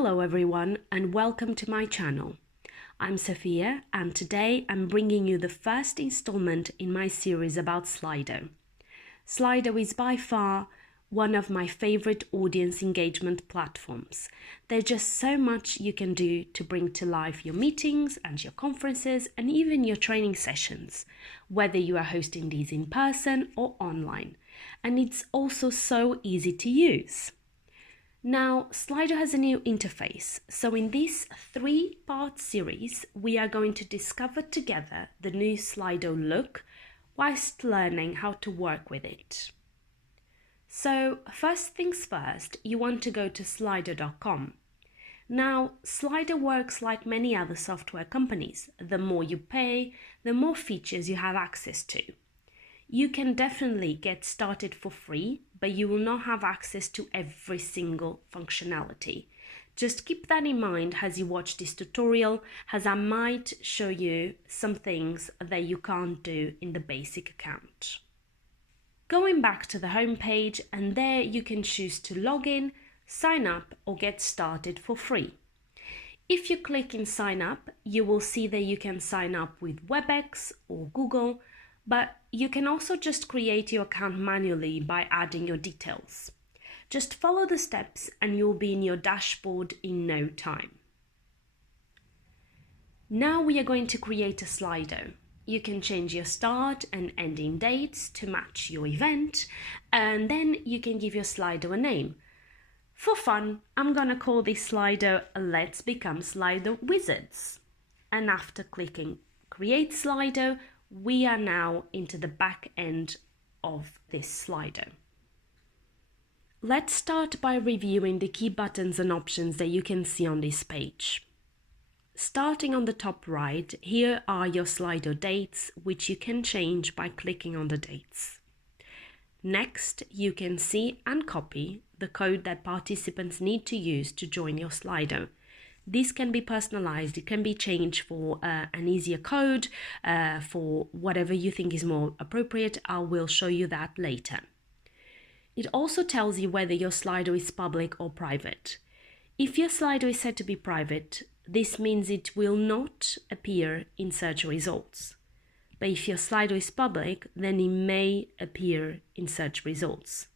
Hello everyone and welcome to my channel. I'm Sophia and today I'm bringing you the first installment in my series about Slido. Slido is by far one of my favorite audience engagement platforms. There's just so much you can do to bring to life your meetings and your conferences and even your training sessions, whether you are hosting these in person or online. And it's also so easy to use. Now, Slido has a new interface, so in this three-part series, we are going to discover together the new Slido look whilst learning how to work with it. So, first things first, you want to go to slido.com. Now, Slido works like many other software companies. The more you pay, the more features you have access to. You can definitely get started for free, but you will not have access to every single functionality. Just keep that in mind as you watch this tutorial, as I might show you some things that you can't do in the basic account. Going back to the home page, and there you can choose to log in, sign up or get started for free. If you click in sign up, you will see that you can sign up with WebEx or Google, but you can also just create your account manually by adding your details. Just follow the steps and you'll be in your dashboard in no time. Now we are going to create a Slido. You can change your start and ending dates to match your event, and then you can give your Slido a name. For fun, I'm gonna call this Slido Let's Become Slido Wizards. And after clicking Create Slido, we are now into the back end of this Slido. Let's start by reviewing the key buttons and options that you can see on this page. Starting on the top right, here are your Slido dates, which you can change by clicking on the dates. Next, you can see and copy the code that participants need to use to join your Slido. This can be personalized, it can be changed for an easier code, for whatever you think is more appropriate. I will show you that later. It also tells you whether your Slido is public or private. If your Slido is set to be private, this means it will not appear in search results. But if your Slido is public, then it may appear in search results.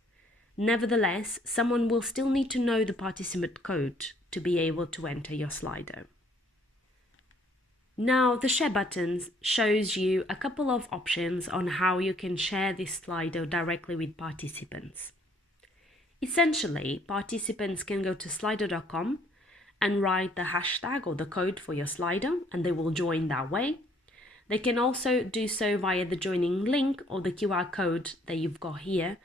Nevertheless, someone will still need to know the participant code to be able to enter your Slido. Now, the share button shows you a couple of options on how you can share this Slido directly with participants. Essentially, participants can go to slido.com and write the hashtag or the code for your Slido, and they will join that way. They can also do so via the joining link or the QR code that you've got here.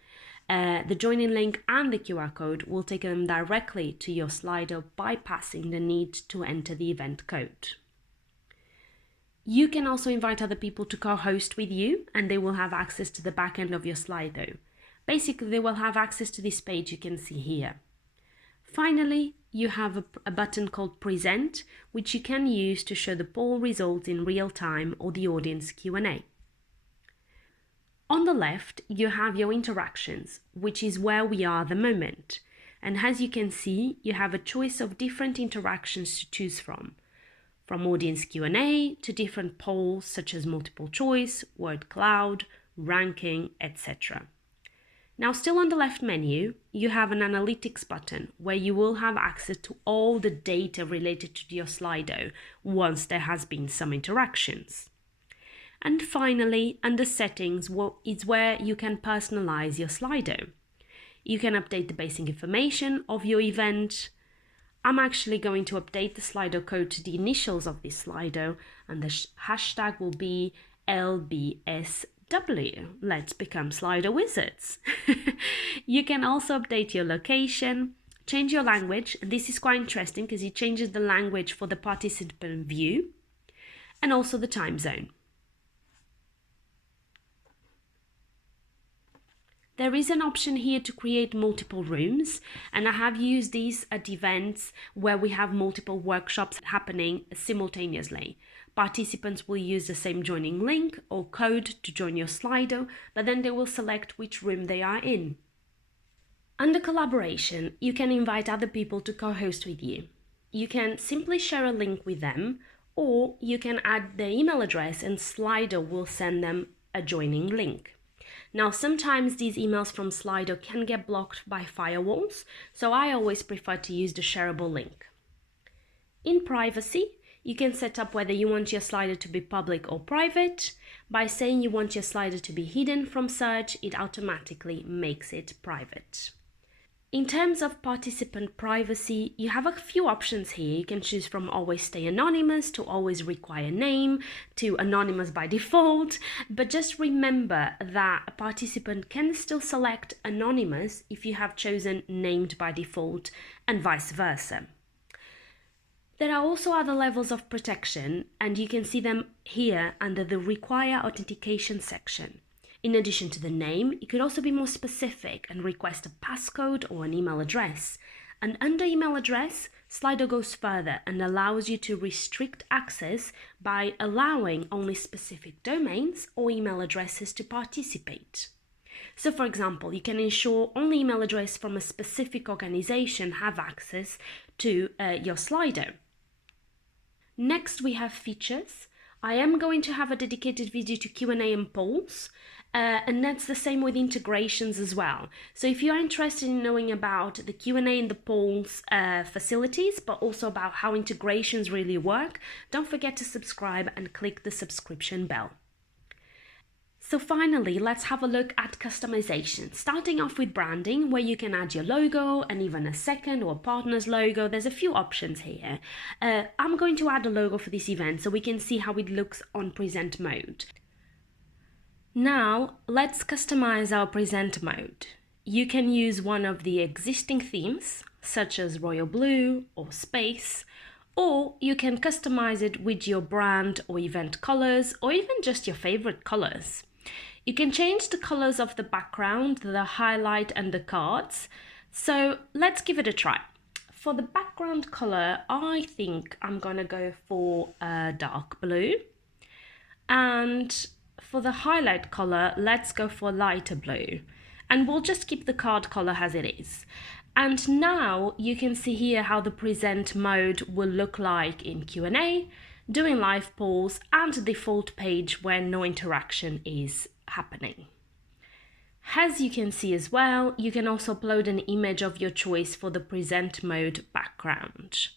The joining link and the QR code will take them directly to your Slido, bypassing the need to enter the event code. You can also invite other people to co-host with you, and they will have access to the back end of your Slido. Basically, they will have access to this page you can see here. Finally, you have a button called Present, which you can use to show the poll results in real time or the audience Q&A. On the left, you have your interactions, which is where we are at the moment. And as you can see, you have a choice of different interactions to choose from audience Q&A to different polls such as multiple choice, word cloud, ranking, etc. Now, still on the left menu, you have an analytics button where you will have access to all the data related to your Slido once there has been some interactions. And finally, under settings is where you can personalize your Slido. You can update the basic information of your event. I'm actually going to update the Slido code to the initials of this Slido, and the hashtag will be LBSW. Let's become Slido Wizards. You can also update your location, change your language, and this is quite interesting because it changes the language for the participant view, and also the time zone. There is an option here to create multiple rooms, and I have used these at events where we have multiple workshops happening simultaneously. Participants will use the same joining link or code to join your Slido, but then they will select which room they are in. Under collaboration, you can invite other people to co-host with you. you can simply share a link with them, or you can add their email address and Slido will send them a joining link. Now, sometimes these emails from Slido can get blocked by firewalls, so I always prefer to use the shareable link. In privacy, you can set up whether you want your Slido to be public or private. By saying you want your Slido to be hidden from search, it automatically makes it private. In terms of participant privacy, you have a few options here. You can choose from always stay anonymous to always require name to anonymous by default, but just remember that a participant can still select anonymous if you have chosen named by default and vice versa. There are also other levels of protection, and you can see them here under the Require Authentication section. In addition to the name, you could also be more specific and request a passcode or an email address. And under email address, Slido goes further and allows you to restrict access by allowing only specific domains or email addresses to participate. So for example, you can ensure only email address from a specific organization have access to your Slido. Next, we have features. I am going to have a dedicated video to Q&A and polls, and that's the same with integrations as well. So if you are interested in knowing about the Q&A and the polls facilities, but also about how integrations really work, don't forget to subscribe and click the subscription bell. So finally, let's have a look at customization. Starting off with branding, where you can add your logo and even a second or a partner's logo. There's a few options here. I'm going to add a logo for this event so we can see how it looks on present mode. Now, let's customize our present mode. You can use one of the existing themes, such as royal blue or space, or you can customize it with your brand or event colors, or even just your favorite colors. You can change the colors of the background, the highlight and the cards. So let's give it a try. For the background color, I think I'm gonna go for a dark blue. And for the highlight color, let's go for lighter blue. And we'll just keep the card color as it is. And now you can see here how the present mode will look like in Q&A, doing live polls, and the default page where no interaction is happening. As you can see as well, you can also upload an image of your choice for the present mode background.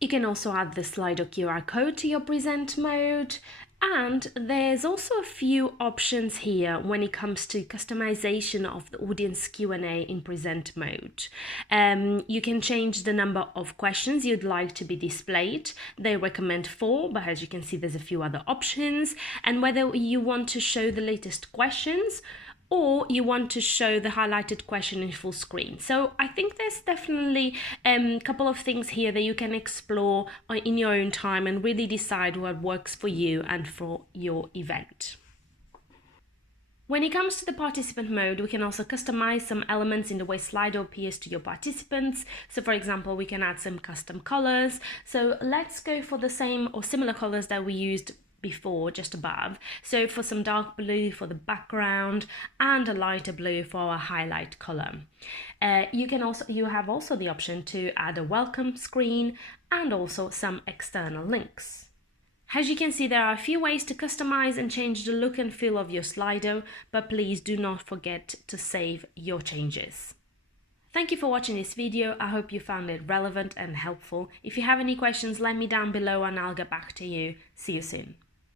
You can also add the Slido QR code to your present mode, and there's also a few options here when it comes to customization of the audience Q&A in present mode. You can change the number of questions you'd like to be displayed. They recommend 4, but as you can see, there's a few other options, and whether you want to show the latest questions or you want to show the highlighted question in full screen. So I think there's definitely a couple of things here that you can explore in your own time and really decide what works for you and for your event. When it comes to the participant mode, we can also customize some elements in the way Slido appears to your participants. So for example, we can add some custom colors. So let's go for the same or similar colors that we used before, just above. So for some dark blue for the background and a lighter blue for our highlight color. You have also the option to add a welcome screen and also some external links. As you can see, there are a few ways to customize and change the look and feel of your Slido, but please do not forget to save your changes. Thank you for watching this video. I hope you found it relevant and helpful. If you have any questions, let me down below and I'll get back to you. See you soon.